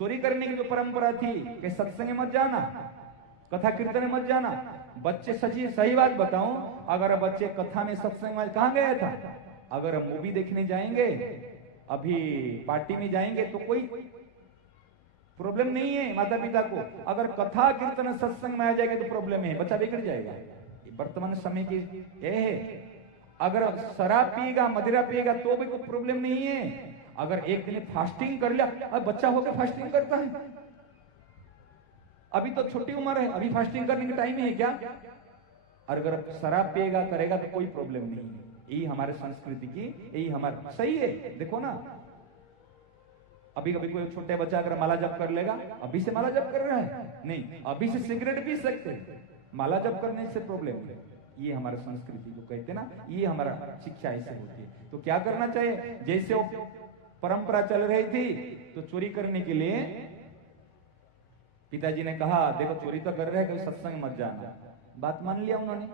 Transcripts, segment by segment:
चोरी करने की जो परंपरा थी कि सत्संग मत जाना, कथा कीर्तन मत जाना। बच्चे सही बात बताऊं, अगर बच्चे कथा में सत्संग में कहां गया था? अगर मूवी देखने जाएंगे, अभी पार्टी में जाएंगे तो कोई प्रॉब्लम नहीं है माता पिता को। अगर कथा कीर्तन सत्संग में आ जाएगा तो प्रॉब्लम है, बच्चा बिगड़ जाएगा। वर्तमान समय की यह है। अगर शराब पिएगा, मदिरा पिएगा तो भी कोई प्रॉब्लम नहीं है। अगर एक दिन फास्टिंग कर लिया, अब बच्चा होकर फास्टिंग करता है, अभी तो छोटी उम्र है, अभी फास्टिंग करने का टाइम है क्या? अगर शराब पिएगा करेगा तो कोई प्रॉब्लम नहीं है। यही हमारे संस्कृति की, यही हमारा सही है। देखो ना, अभी कभी कोई छोटे बच्चा अगर माला जप कर लेगा, अभी से माला जप कर रहा है नहीं, अभी से सिगरेट पी सकते हैं, माला जप करने से प्रॉब्लम है। ये हमारे संस्कृति को कहते ना, ये हमारा शिक्षा ऐसे होती है। तो क्या करना चाहिए? जैसे वो परंपरा चल रही थी तो चोरी करने के लिए पिताजी ने कहा देखो चोरी तो कर रहे हैं, कभी सत्संग मत जाना। बात मान लिया उन्होंने,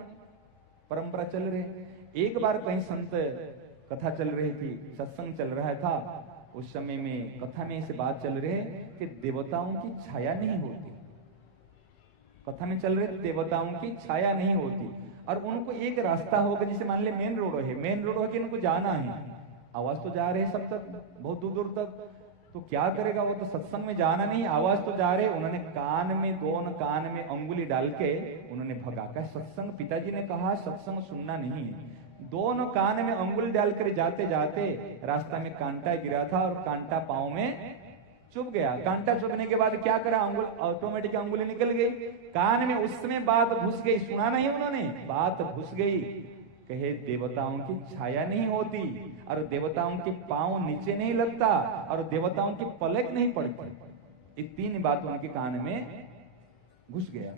परंपरा चल रही। एक बार कहीं संत कथा चल रही थी, सत्संग चल रहा था, उस समय में कथा में ऐसे बात चल रही है कि देवताओं की छाया नहीं होती। कथा में चल रहे देवताओं की छाया नहीं होती, और उनको एक रास्ता होगा, जैसे मान ले मेन रोड है, मेन रोड होकर उनको जाना है, आवाज तो जा रहे सब तक, बहुत दूर दूर तक, तो क्या करेगा वो? तो सत्संग में जाना नहीं, आवाज तो जा रहे। उन्होंने कान में, दोनों कान में अंगुली डाल के उन्होंने भगा कर सत्संग, पिताजी ने कहा सत्संग सुनना नहीं है। दोनों कान में अंगुली डालकर जाते जाते रास्ता में कांटा गिरा था और कांटा पांव में चुभ गया। कांटा चुभने के बाद क्या करा? अंगुल ऑटोमेटिक अंगुली निकल गई कान में, उसमें बात घुस गई। सुना नहीं उन्होंने, बात घुस गई। कहे देवताओं की छाया नहीं होती, और देवताओं के पांव नीचे नहीं लगता, और देवताओं की पलक नहीं पड़ती। ये तीन बात उनके कान में घुस गया।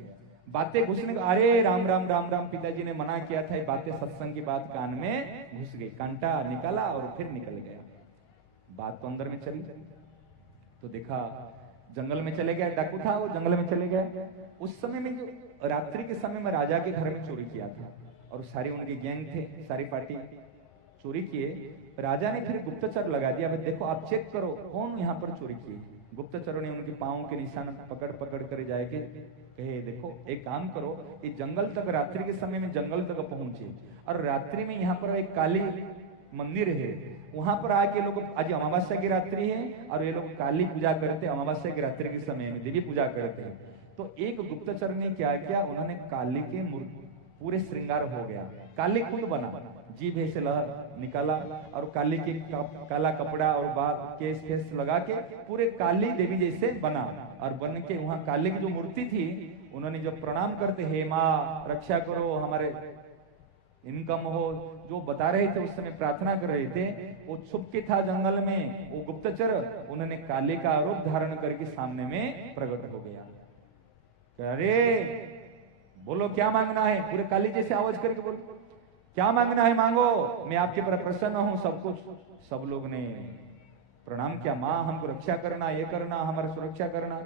बातें घुसने का, अरे राम राम राम राम, पिताजी ने मना किया था, ये बातें सत्संग की बात कान में घुस गई। कांटा निकाला और फिर निकल गया। बात तो अंदर में चली। तो देखा जंगल में चले गया, डाकू था वो, जंगल में चले गया। उस समय में जो रात्रि के समय में राजा के घर में चोरी किया था, और सारी उनकी गैंग थे, सारी पार्टी चोरी किए। राजा ने फिर गुप्तचर लगा दिया, भाई देखो आप चेक करो कौन यहाँ पर चोरी किए। गुप्तचरों ने उनके पांव के निशान पकड़ पकड़ कर जाए के कहे देखो एक काम करो, ये जंगल तक, रात्रि के समय में जंगल तक पहुंचे, और रात्रि में यहाँ पर एक काली मंदिर है, वहां पर आके लोग, आज अमावस्या की रात्रि है और ये लोग काली पूजा करते हैं, अमावस्या की रात्रि के समय में देवी पूजा करते हैं। तो एक गुप्तचर ने क्या किया, उन्होंने काली के पूरे श्रृंगार हो गया, काली खुद बना, जीभ से लहर निकाला, और काली के काला कपड़ा और बाल केस फेस लगा के पूरे काली देवी जैसे बना, और बन के वहां काली की जो मूर्ति थी, उन्होंने जब प्रणाम करते, हे माँ रक्षा करो, हमारे इनकम हो, जो बता रहे थे उस समय प्रार्थना कर रहे थे, वो छुप के था जंगल में। वो गुप्तचर उन्होंने काली का रूप धारण करके सामने में प्रकट हो गया। अरे बोलो क्या मांगना है? पूरे काली जैसे आवाज करके बोलो क्या मांगना है, मांगो, मैं आपके पर प्रसन्न हूं। सब कुछ, सब लोग ने प्रणाम किया, माँ हमको रक्षा करना, ये करना, हमारी सुरक्षा करना।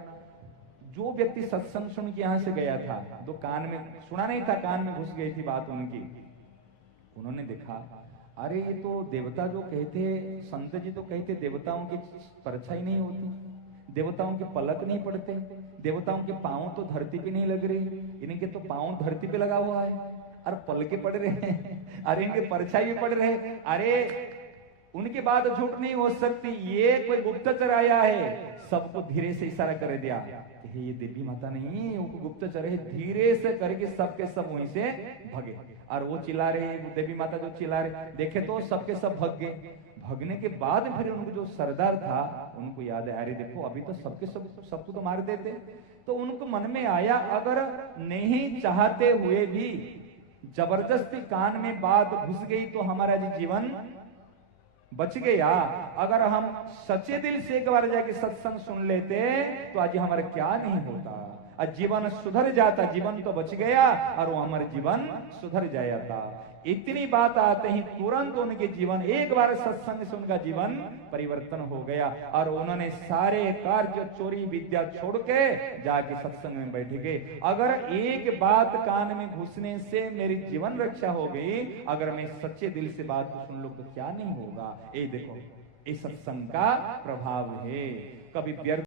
जो व्यक्ति सत्संग सुन के यहां से गया था, तो कान में सुना नहीं था, कान में घुस गई थी बात उनकी। उन्होंने देखा अरे ये तो देवता जो कहते, संत जी तो कहते देवताओं की परछाई नहीं होती, देवताओं के पलक नहीं पड़ते, देवताओं के पांव तो धरती पे नहीं लग रहे, इनके तो पांव धरती पे लगा हुआ है और पलके पड़ रहे हैं, अरे इनके परछाई भी पड़ रहे हैं। अरे उनकी बात झूठ नहीं हो सकती। ये कोई गुप्तचर आया है, सबको धीरे से इशारा कर दिया, ये देवी माता नहीं, वो गुप्तचर है, धीरे से करके सबके सब वहीं से भगे। और वो चिल्ला रहे, देवी माता जो चिल्ला रहे, देखे तो सबके सब भग गए। भगने के बाद फिर उनको जो सरदार था, उनको याद है, अरे देखो अभी तो सबके सबको तो मार देते। तो उनको मन में आया, अगर नहीं चाहते हुए भी जबरदस्ती कान में बात घुस गई तो हमारा जीवन बच गया। अगर हम सच्चे दिल से एक बार जाके सत्संग सुन लेते तो आज हमारा क्या नहीं होता, आज जीवन सुधर जाता, जीवन तो बच गया और वो हमारे जीवन सुधर जाता। इतनी बात आते ही तुरंत उनके जीवन, एक बार सत्संग से उनका जीवन परिवर्तन हो गया, और उन्होंने सारे कार्य चोरी विद्या छोड़ के जाके सत्संग में बैठ गए। अगर एक बात कान में घुसने से मेरी जीवन रक्षा हो गई, अगर मैं सच्चे दिल से बात को सुन लूं तो क्या नहीं होगा। ये देखो, ये सत्संग का प्रभाव है। कभी व्यर्थ